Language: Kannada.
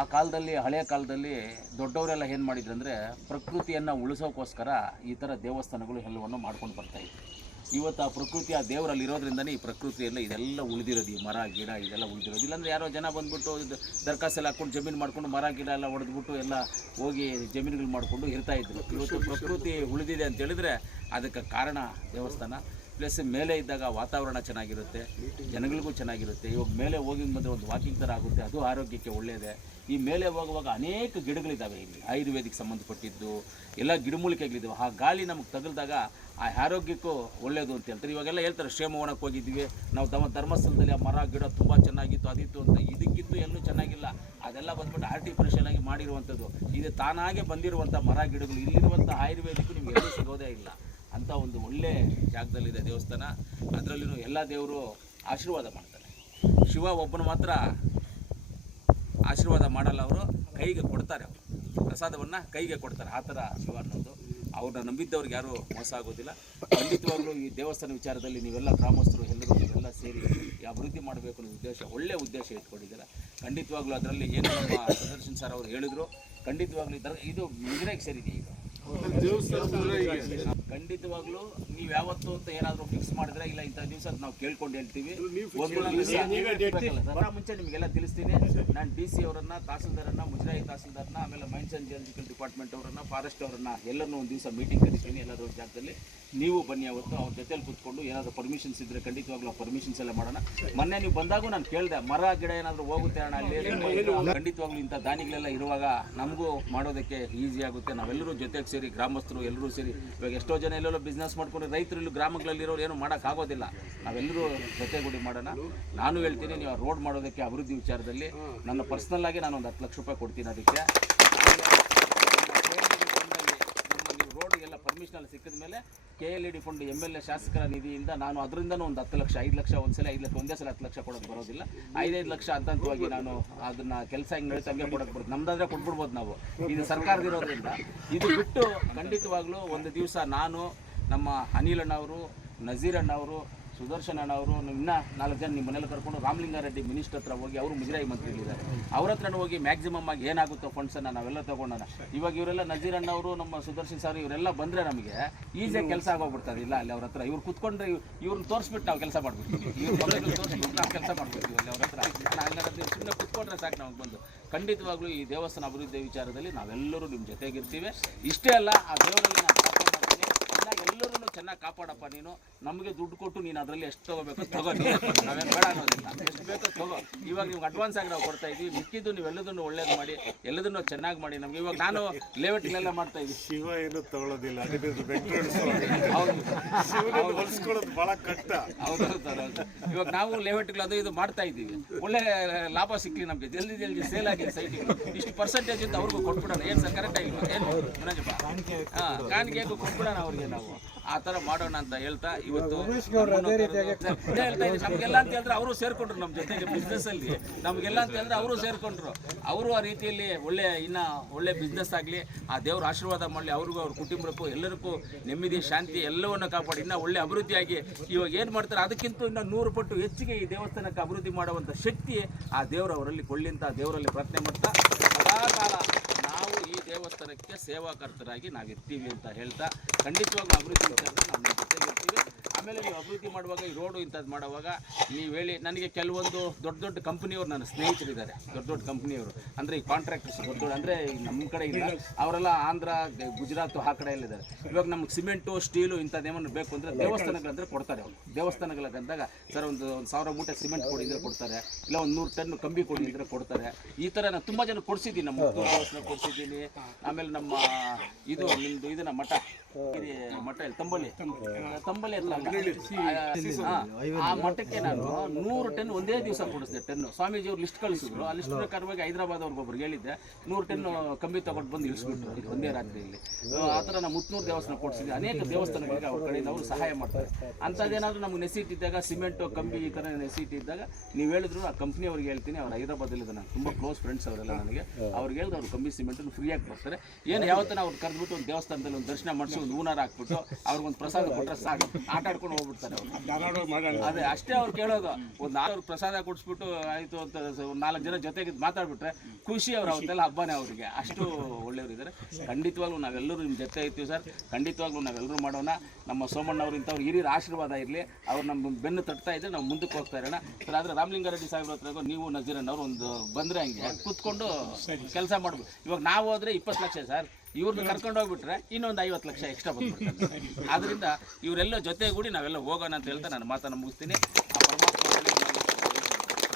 ಆ ಕಾಲದಲ್ಲಿ, ಹಳೆಯ ಕಾಲದಲ್ಲಿ ದೊಡ್ಡವರೆಲ್ಲ ಏನು ಮಾಡಿದ್ರು ಅಂದರೆ ಪ್ರಕೃತಿಯನ್ನು ಉಳಿಸೋಕ್ಕೋಸ್ಕರ ಈ ಥರ ದೇವಸ್ಥಾನಗಳು ಎಲ್ಲವನ್ನು ಮಾಡ್ಕೊಂಡು ಬರ್ತಾಯಿದ್ರು. ಇವತ್ತು ಆ ಪ್ರಕೃತಿ, ಆ ದೇವರಲ್ಲಿ ಇರೋದ್ರಿಂದನೇ ಈ ಪ್ರಕೃತಿಯೆಲ್ಲ ಇದೆಲ್ಲ ಉಳಿದಿರೋದು, ಈ ಮರ ಗಿಡ ಇದೆಲ್ಲ ಉಳಿದಿರೋದು. ಇಲ್ಲಾಂದರೆ ಯಾರೋ ಜನ ಬಂದುಬಿಟ್ಟು ದರ್ಖಾಸ್ತೆಲ್ಲ ಹಾಕ್ಕೊಂಡು ಜಮೀನು ಮಾಡ್ಕೊಂಡು ಮರ ಗಿಡ ಎಲ್ಲ ಹೊಡೆದ್ಬಿಟ್ಟು ಎಲ್ಲ ಹೋಗಿ ಜಮೀನುಗಳು ಮಾಡಿಕೊಂಡು ಇರ್ತಾಯಿದ್ರು. ಇವತ್ತು ಪ್ರಕೃತಿ ಉಳಿದಿದೆ ಅಂತ ಹೇಳಿದ್ರೆ ಅದಕ್ಕೆ ಕಾರಣ ದೇವಸ್ಥಾನ. ಪ್ಲಸ್ ಮೇಲೆ ಇದ್ದಾಗ ವಾತಾವರಣ ಚೆನ್ನಾಗಿರುತ್ತೆ, ಜನಗಳಿಗೂ ಚೆನ್ನಾಗಿರುತ್ತೆ. ಇವಾಗ ಮೇಲೆ ಹೋಗಿ ಬಂದರೆ ಒಂದು ವಾಕಿಂಗ್ ಥರ ಆಗುತ್ತೆ, ಅದು ಆರೋಗ್ಯಕ್ಕೆ ಒಳ್ಳೆಯದೇ. ಈ ಮೇಲೆ ಹೋಗುವಾಗ ಅನೇಕ ಗಿಡಗಳಿದ್ದಾವೆ ಇಲ್ಲಿ, ಆಯುರ್ವೇದಿಕ್ ಸಂಬಂಧಪಟ್ಟಿದ್ದು ಎಲ್ಲ ಗಿಡಮೂಲಿಕೆಗಳಿದ್ದಾವೆ. ಆ ಗಾಳಿ ನಮಗೆ ತಗಲಿದಾಗ ಆ ಆರೋಗ್ಯಕ್ಕೂ ಒಳ್ಳೆಯದು ಅಂತ ಹೇಳ್ತಾರೆ. ಇವಾಗೆಲ್ಲ ಹೇಳ್ತಾರೆ ಕ್ಷೇಮವನಕ್ಕೆ ಹೋಗಿದ್ವಿ ನಾವು, ಧರ್ಮಸ್ಥಳದಲ್ಲಿ ಆ ಮರ ಗಿಡ ತುಂಬ ಚೆನ್ನಾಗಿತ್ತು ಅದಿತ್ತು ಅಂತ. ಇದಕ್ಕಿದ್ದು ಎಲ್ಲೂ ಚೆನ್ನಾಗಿಲ್ಲ, ಅದೆಲ್ಲ ಬಂದ್ಬಿಟ್ಟು ಆರ್ಟಿಫಿಷಿಯಲ್ ಆಗಿ ಮಾಡಿರುವಂಥದ್ದು. ಇದು ತಾನಾಗೆ ಬಂದಿರುವಂಥ ಮರ ಗಿಡಗಳು. ಇಲ್ಲಿರುವಂಥ ಆಯುರ್ವೇದಿಕ್ ನಿಮ್ಗೆ ಎಲ್ಲೂ ಸಿಗೋದೇ ಇಲ್ಲ ಅಂತ ಒಂದು ಒಳ್ಳೆ ಜಾಗದಲ್ಲಿದೆ ದೇವಸ್ಥಾನ. ಅದರಲ್ಲೂ ಎಲ್ಲ ದೇವರು ಆಶೀರ್ವಾದ ಮಾಡ್ತಾರೆ. ಶಿವ ಒಬ್ಬನು ಮಾತ್ರ ಆಶೀರ್ವಾದ ಮಾಡಲ್ಲ, ಅವರು ಕೈಗೆ ಕೊಡ್ತಾರೆ. ಅವರು ಪ್ರಸಾದವನ್ನು ಕೈಗೆ ಕೊಡ್ತಾರೆ. ಆ ಥರ ಶಿವ ಅನ್ನೋದು. ಅವ್ರನ್ನ ನಂಬಿದ್ದವ್ರಿಗೆ ಯಾರೂ ಮೋಸ ಆಗೋದಿಲ್ಲ. ಖಂಡಿತವಾಗ್ಲೂ ಈ ದೇವಸ್ಥಾನ ವಿಚಾರದಲ್ಲಿ ನೀವೆಲ್ಲ ಗ್ರಾಮಸ್ಥರು ಎಲ್ಲರೂ ನೀವೆಲ್ಲ ಸೇರಿ ಅಭಿವೃದ್ಧಿ ಮಾಡಬೇಕು ಅನ್ನೋ ಉದ್ದೇಶ, ಒಳ್ಳೆಯ ಉದ್ದೇಶ ಇಟ್ಕೊಂಡಿದ್ದೀರ. ಖಂಡಿತವಾಗ್ಲೂ ಅದರಲ್ಲಿ ಏನು ನಮ್ಮ ಸುದರ್ಶನ್ ಸರ್ ಅವರು ಹೇಳಿದ್ರು, ಖಂಡಿತವಾಗ್ಲೂ ಇದು ಮುಗಿರಾಗಿ ಸೇರಿದೆ. ಈಗ ಖಂಡಿತವಾಗ್ಲೂ ನೀವು ಯಾವತ್ತು ಅಂತ ಏನಾದರೂ ಫಿಕ್ಸ್ ಮಾಡಿದ್ರೆ, ಇಲ್ಲ ಇಂಥ ದಿವಸ ನಾವು ಕೇಳ್ಕೊಂಡು ಹೇಳ್ತೀವಿ. ಮುಂಚೆ ನಿಮಗೆಲ್ಲ ತಿಳಿಸ್ತೀನಿ. ನಾನು DC ಅವರನ್ನು, ತಹಸೀಲ್ದಾರನ್ನು, ಮುಜರಾಯಿ ತಹಸೀಲ್ದಾರನ್ನ, ಆಮೇಲೆ ಮೈನ್ಸ್ ಆ್ಯಂಡ್ ಜಿಯೋಲಾಜಿಕಲ್ ಡಿಪಾರ್ಟ್ಮೆಂಟ್ ಅವರನ್ನು, ಫಾರೆಸ್ಟ್ ಅವರನ್ನು ಎಲ್ಲರನ್ನೂ ಒಂದು ದಿವಸ ಮೀಟಿಂಗ್ ಕರಿತೀನಿ. ಎಲ್ಲರೂ ಜಾಗದಲ್ಲಿ ನೀವು ಬನ್ನಿ. ಅವತ್ತು ಅವ್ರ ಜೊತೆಲಿ ಕೂತ್ಕೊಂಡು ಏನಾದರೂ ಪರ್ಮಿಷನ್ಸ್ ಇದ್ದರೆ ಖಂಡಿತವಾಗ್ಲೂ ಪರ್ಮಿಷನ್ಸ್ ಎಲ್ಲ ಮಾಡೋಣ. ಮೊನ್ನೆ ನೀವು ಬಂದಾಗೂ ನಾನು ಕೇಳಿದೆ, ಮರ ಗಿಡ ಏನಾದರೂ ಹೋಗುತ್ತೆ ಅಣ್ಣ ಅಲ್ಲಿ. ಖಂಡಿತವಾಗ್ಲೂ ಇಂಥ ದಾನಿಗಳೆಲ್ಲ ಇರುವಾಗ ನಮಗೂ ಮಾಡೋದಕ್ಕೆ ಈಸಿ ಆಗುತ್ತೆ. ನಾವೆಲ್ಲರೂ ಜೊತೆಗೆ ಸೇರಿ, ಗ್ರಾಮಸ್ಥರು ಎಲ್ಲರೂ ಸೇರಿ, ಇವಾಗ ಎಷ್ಟೋ ಜನ ಎಲ್ಲೆಲ್ಲೋ ಬಿಸ್ನೆಸ್ ಮಾಡ್ಕೊಂಡು ರೈತರು ಇಲ್ಲಿ ಗ್ರಾಮಗಳಲ್ಲಿರೋರು ಏನು ಮಾಡೋಕ್ಕಾಗೋದಿಲ್ಲ. ನಾವೆಲ್ಲರೂ ಜೊತೆಗೂಡಿ ಮಾಡೋಣ. ನಾನು ಹೇಳ್ತೀನಿ, ನೀವು ರೋಡ್ ಮಾಡೋದಕ್ಕೆ ಅಭಿವೃದ್ಧಿ ವಿಚಾರದಲ್ಲಿ ನನ್ನ ಪರ್ಸ್ನಲ್ ಆಗಿ ನಾನು ಒಂದು 10 ಲಕ್ಷ ರೂಪಾಯಿ ಕೊಡ್ತೀನಿ. ಅದಕ್ಕೆ ನೀವು ರೋಡ್ಗೆಲ್ಲ ಪರ್ಮಿಷನ್ ಸಿಕ್ಕಿದ ಮೇಲೆ KLED ಫಂಡ್ MLA ಶಾಸಕರ ನಿಧಿಯಿಂದ ನಾನು ಅದರಿಂದನೂ ಒಂದು 10 ಲಕ್ಷ, 5 ಲಕ್ಷ ಒಂದ್ಸಲ, 5 ಲಕ್ಷ ಒಂದೇ ಸಲ 10 ಲಕ್ಷ ಕೊಡೋದು ಬರೋದಿಲ್ಲ. 5 ಲಕ್ಷ ಹಂತವಾಗಿ ನಾನು ಅದನ್ನು ಕೆಲಸ ಹಿಂಗೆ ನಡೀತಂಗೆ ಕೊಡೋಕೆ ಬರೋದು. ನಮ್ದಾದ್ರೆ ಕೊಟ್ಬಿಡ್ಬೋದು ನಾವು, ಇದು ಸರ್ಕಾರದಿರೋದ್ರಿಂದ. ಇದು ಬಿಟ್ಟು ಖಂಡಿತವಾಗ್ಲೂ ಒಂದು ದಿವಸ ನಾನು, ನಮ್ಮ ಅನಿಲ್ ಅಣ್ಣವರು, ನಜೀರ್ ಅಣ್ಣವರು, ಸುದರ್ಶನ್ ಅಣ್ಣವರು, ಇನ್ನೂ 4 ಜನ ನಿಮ್ಮ ಮನೇಲಿ ಕರ್ಕೊಂಡು ರಾಮಲಿಂಗಾರೆಡ್ಡಿ ಮಿನಿಸ್ಟರ್ ಹತ್ರ ಹೋಗಿ, ಅವರು ಮುಜರಾಯಿ ಮಂತ್ರಿಗಳಿದ್ದಾರೆ, ಅವ್ರ ಹತ್ರನೂ ಹೋಗಿ ಮ್ಯಾಕ್ಸಿಮಮ್ ಆಗಿ ಏನಾಗುತ್ತೋ ಫಂಡ್ಸನ್ನು ನಾವೆಲ್ಲ ತೊಗೊಂಡೋಣ. ಇವಾಗ ಇವರೆಲ್ಲ ನಜೀರ್ ಅಣ್ಣವರು, ನಮ್ಮ ಸುದರ್ಶನ್ ಸರ್ ಇವರೆಲ್ಲ ಬಂದರೆ ನಮಗೆ ಈಸಿಯಾಗಿ ಕೆಲಸ ಆಗೋಗ್ಬಿಡ್ತದೆ. ಇಲ್ಲ ಅಲ್ಲಿ ಅವ್ರ ಹತ್ರ ಇವ್ರು ಕೂತ್ಕೊಂಡ್ರೆ ಇವ್ರನ್ನ ತೋರಿಸ್ಬಿಟ್ಟು ನಾವು ಕೆಲಸ ಮಾಡ್ಬಿಡ್ತೀವಿ. ತೋರಿಸ್ಬಿಟ್ಟು ನಾವು ಕೆಲಸ ಮಾಡ್ಬಿಡ್ತೀವಿ ಅಲ್ಲಿ ಅವ್ರ ಹತ್ರ. ಹಂಗಾದ್ರೆ ಸುಮ್ಮನೆ ಕೂತ್ಕೊಂಡ್ರೆ ಸಾಕು ನಮಗೆ ಬಂದು. ಖಂಡಿತವಾಗ್ಲೂ ಈ ದೇವಸ್ಥಾನ ಅಭಿವೃದ್ಧಿ ವಿಚಾರದಲ್ಲಿ ನಾವೆಲ್ಲರೂ ನಿಮ್ಮ ಜೊತೆಗಿರ್ತೀವಿ. ಇಷ್ಟೇ ಅಲ್ಲ, ಆ ದೇವರಲ್ಲಿ ನಾನು ಎಲ್ಲರೂ ಚೆನ್ನಾಗಿ ಕಾಪಾಡಪ್ಪ. ನೀನು ನಮಗೆ ದುಡ್ಡು ಕೊಟ್ಟು ನೀನು ಅದರಲ್ಲಿ ಎಷ್ಟು ತೊಗೋಬೇಕು ತಗೋ, ನಾವೇನು ಬೇಡ ಅನ್ನೋದಿಲ್ಲ, ಎಷ್ಟು ಬೇಕೋ ತಗೋ. ಇವಾಗ ನಿಮ್ಗೆ ಅಡ್ವಾನ್ಸ್ ಆಗಿ ನಾವು ಕೊಡ್ತಾ ಇದ್ದೀವಿ. ಮಿಕ್ಕಿದ್ದು ನೀವೆಲ್ಲದನ್ನು ಒಳ್ಳೇದು ಮಾಡಿ, ಎಲ್ಲದನ್ನು ಚೆನ್ನಾಗಿ ಮಾಡಿ ನಮ್ಗೆ. ಇವಾಗ ನಾನು ಲೇಔಟ್ಗಳೆಲ್ಲ ಮಾಡ್ತಾ ಇದ್ದೀವಿ. ಶಿವ ಏನು ತಗೊಳ್ಳೋದಿಲ್ಲ, ಬಹಳ ಕಷ್ಟ. ಹೌದು ಸರ್, ಹೌದು. ಇವಾಗ ನಾವು ಲೇಔಟ್ಗಳು ಅದು ಇದು ಮಾಡ್ತಾ ಇದ್ದೀವಿ. ಒಳ್ಳೆ ಲಾಭ ಸಿಕ್ಕಲಿ ನಮಗೆ, ಜಲ್ದಿ ಸೇಲ್ ಆಗಿ ಸೈಟಿಗೆ ಇಷ್ಟು ಪರ್ಸೆಂಟೇಜ್ ಅಂತ ಅವ್ರಿಗೂ ಕೊಟ್ಬಿಡೋಣ. ಏನು ಸರ್ ಕರೆಕ್ಟಾಗಿ ಏನು ಮುನಜಪ್ಪ? ಕಾಣಿಕೆಗೂ ಕೊಟ್ಬಿಡೋಣ ಅವ್ರಿಗೆ. ನಾವು ಆ ಥರ ಮಾಡೋಣ ಅಂತ ಹೇಳ್ತಾ ಇವತ್ತು ಹೇಳ್ತಾ ಇದ್ದೀವಿ. ನಮಗೆಲ್ಲ ಅಂತ ಹೇಳಿದ್ರೆ ಅವರು ಸೇರಿಕೊಂಡ್ರು ನಮ್ಮ ಜೊತೆಗೆ ಬಿಸ್ನೆಸ್ಸಲ್ಲಿ. ನಮಗೆಲ್ಲ ಅಂತ ಹೇಳಿದ್ರೆ ಅವರು ಸೇರಿಕೊಂಡ್ರು. ಅವರು ಆ ರೀತಿಯಲ್ಲಿ ಒಳ್ಳೆ ಬಿಸ್ನೆಸ್ ಆಗಲಿ, ಆ ದೇವ್ರ ಆಶೀರ್ವಾದ ಮಾಡಲಿ. ಅವ್ರಿಗೂ, ಅವ್ರ ಕುಟುಂಬಕ್ಕೂ ಎಲ್ಲರಿಗೂ ನೆಮ್ಮದಿ, ಶಾಂತಿ ಎಲ್ಲವನ್ನು ಕಾಪಾಡಿ ಇನ್ನೂ ಒಳ್ಳೆ ಅಭಿವೃದ್ಧಿಯಾಗಿ ಇವಾಗ ಏನು ಮಾಡ್ತಾರೆ ಅದಕ್ಕಿಂತ ಇನ್ನೂ 100 ಪಟ್ಟು ಹೆಚ್ಚಿಗೆ ಈ ದೇವಸ್ಥಾನಕ್ಕೆ ಅಭಿವೃದ್ಧಿ ಮಾಡುವಂಥ ಶಕ್ತಿ ಆ ದೇವರು ಅವರಲ್ಲಿ ಕೊಳ್ಳಿ ಅಂತ ದೇವರಲ್ಲಿ ಪ್ರಾರ್ಥನೆ ಮಾಡ್ತಾ ಸದಾಕಾಲ ನಾವು ಈ ದೇವಸ್ಥಾನಕ್ಕೆ ಸೇವಾಕರ್ತರಾಗಿ ನಾವಿರ್ತೀವಿ ಅಂತ ಹೇಳ್ತಾ, ಖಂಡಿತವಾಗ್ಲೂ ಅಭಿವೃದ್ಧಿ ವಿಚಾರದಲ್ಲಿ ನಾವು ನಿಮ್ಮ ಜೊತೆಗಿರ್ತೀವಿ. ಆಮೇಲೆ ನೀವು ಅಭಿವೃದ್ಧಿ ಮಾಡುವಾಗ, ಈ ರೋಡು ಇಂಥದ್ದು ಮಾಡುವಾಗ ನೀವು ಹೇಳಿ, ನನಗೆ ಕೆಲವೊಂದು ದೊಡ್ಡ ಕಂಪ್ನಿಯವರು ನನ್ನ ಸ್ನೇಹಿತರಿದ್ದಾರೆ. ದೊಡ್ಡ ಕಂಪ್ನಿಯವರು ಅಂದರೆ ಈ ಕಾಂಟ್ರಾಕ್ಟರ್ಸ್ ದೊಡ್ಡ ಅಂದರೆ ನಮ್ಮ ಕಡೆ ಇಲ್ಲ, ಅವರೆಲ್ಲ ಆಂಧ್ರ, ಗುಜರಾತ್ ಆ ಕಡೆ ಇದ್ದಾರೆ. ಇವಾಗ ನಮ್ಗೆ ಸಿಮೆಂಟು, ಸ್ಟೀಲು ಇಂಥದ್ದೇನೋ ಬೇಕು ಅಂದರೆ ದೇವಸ್ಥಾನಗಳಂದರೆ ಕೊಡ್ತಾರೆ. ಅವರು ದೇವಸ್ಥಾನಗಳಂದಾಗ ಸರ್ ಒಂದು 1000 ಮೂಟೆ ಸಿಮೆಂಟ್ ಕೊಡಿದ್ರೆ ಕೊಡ್ತಾರೆ, ಇಲ್ಲ ಒಂದು 100 ಟನ್ ಕಂಬಿ ಕೊಡಿದ್ರೆ ಕೊಡ್ತಾರೆ. ಈ ಥರ ನಾನು ತುಂಬ ಜನ ಕೊಡಿಸಿದ್ದೀನಿ. ನಮ್ಮ ದೇವಸ್ಥಾನ ಕೊಡಿಸಿದ್ದೀನಿ. ಆಮೇಲೆ ನಮ್ಮ ನಿಮ್ಮದು ಇದನ್ನ ಮಠ ಇಲ್ಲಿ ತಂಬಲಿ ಅಲ್ಲ, ಆ ಮಠಕ್ಕೆ ನಾನು 100 ಟನ್ ಒಂದೇ ದಿವಸ ಕೊಡಿಸಿದೆ. ಟನ್ನು ಸ್ವಾಮೀಜಿಯವ್ರು ಲಿಸ್ಟ್ ಕಳಿಸಿದ್ರು. ಆ ಲಿಸ್ಟ್ ಪ್ರಕಾರವಾಗಿ ಹೈದರಾಬಾದ್ ಅವ್ರಿಗೊಬ್ರಿಗೆ ಹೇಳಿದ್ದೆ, 100 ಟನ್ ಕಂಬಿ ತಗೊಂಡು ಬಂದು ಇಳಿಸ್ಬಿಟ್ರು ಒಂದೇ ರಾತ್ರಿಯಲ್ಲಿ. ಆ ಥರ ನಾವು 300 ದೇವಸ್ಥಾನ ಕೊಡಿಸಿದ್ವಿ. ಅನೇಕ ದೇವಸ್ಥಾನಗಳಿಗೆ ಅವ್ರ ಕಡೆಯಿಂದ ಅವರು ಸಹಾಯ ಮಾಡ್ತಾರೆ. ಅಂಥದ್ದೇನಾದರೂ ನಮ್ಗೆ ನೆಸಿಟಿ ಇದ್ದಾಗ, ಸಿಮೆಂಟು, ಕಂಬಿ ಈ ಥರ ನೆಸಿಟಿ ಇದ್ದಾಗ ನೀವು ಹೇಳಿದ್ರು, ಆ ಕಂಪ್ನಿಯವ್ರಿಗೆ ಹೇಳ್ತೀನಿ. ಅವ್ರು ಹೈದರಾಬಾದಲ್ಲಿ ನಾನು ತುಂಬ ಕ್ಲೋಸ್ ಫ್ರೆಂಡ್ಸ್ ಅವರೆಲ್ಲ ನನಗೆ. ಅವ್ರಿಗೆ ಹೇಳಿದ್ರು, ಅವ್ರು ಕಂಬಿ ಸಿಮೆಂಟನ್ನು ಫ್ರೀಯಾಗಿ ಬರ್ತಾರೆ. ಏನು ಯಾವತ್ತನ ಅವ್ರು ಕರೆದ್ಬಿಟ್ಟು ಒಂದು ದೇವಸ್ಥಾನದಲ್ಲಿ ಒಂದು ದರ್ಶನ ಮಾಡಿಸಿ ಒಂದು ಹೂನಾರ ಹಾಕ್ಬಿಟ್ಟು ಅವ್ರಿಗೊಂದು ಪ್ರಸಾದ ಕೊಟ್ಟರೆ ಸಾಕು, ಆಟ ಆಡ್ಕೊಂಡು ಹೋಗ್ಬಿಡ್ತಾರೆ ಅವರು. ಅದೇ ಅಷ್ಟೇ ಅವ್ರು ಕೇಳೋದು. ಒಂದು 4 ಪ್ರಸಾದ ಕೊಡಿಸ್ಬಿಟ್ಟು ಆಯಿತು ಅಂತ 4 ಜನ ಜೊತೆಗೆ ಮಾತಾಡ್ಬಿಟ್ರೆ ಖುಷಿ. ಅವ್ರು ಅವತ್ತೆಲ್ಲ ಹಬ್ಬನೇ ಅವರಿಗೆ. ಅಷ್ಟು ಒಳ್ಳೆಯವರಿದ್ದಾರೆ. ಖಂಡಿತವಾಗ್ಲೂ ನಾವೆಲ್ಲರೂ ನಿಮ್ಮ ಜೊತೆ ಇರ್ತೀವಿ ಸರ್. ಖಂಡಿತವಾಗ್ಲೂ ನಾವೆಲ್ಲರೂ ಮಾಡೋಣ. ನಮ್ಮ ಸೋಮಣ್ಣವ್ರು ಇಂಥವ್ರು ಹಿರಿಯರ ಆಶೀರ್ವಾದ ಇರಲಿ. ಅವ್ರು ನಮ್ಮ ಬೆನ್ನು ತಟ್ತಾ ಇದ್ದರೆ ನಾವು ಮುಂದಕ್ಕೆ ಹೋಗ್ತಾ ಇರೋಣ ಸರ್. ಆದರೆ ರಾಮಲಿಂಗಾರೆಡ್ಡಿ ಸಾಹೇಬ್ರ ಹತ್ರ ನೀವು ನಜೀರಣ್ಣವ್ರು ಒಂದು ಬಂದರೆ ಹಂಗೆ ಕೂತ್ಕೊಂಡು ಕೆಲಸ ಮಾಡ್ಬೋದು. ಇವಾಗ ನಾವು ಹೋದರೆ 20 ಲಕ್ಷ ಸರ್, ಇವ್ರನ್ನ ಕರ್ಕೊಂಡು ಹೋಗ್ಬಿಟ್ರೆ ಇನ್ನೊಂದು 50 ಲಕ್ಷ ಎಕ್ಸ್ಟ್ರಾ ಬಂದ್ಬಿಡ್ತಾರೆ. ಆದ್ದರಿಂದ ಇವರೆಲ್ಲ ಜೊತೆಗೂಡಿ ನಾವೆಲ್ಲ ಹೋಗೋಣ ಅಂತ ಹೇಳ್ತಾ ನಾನು ಮಾತನ್ನು ಮುಗಿಸ್ತೀನಿ.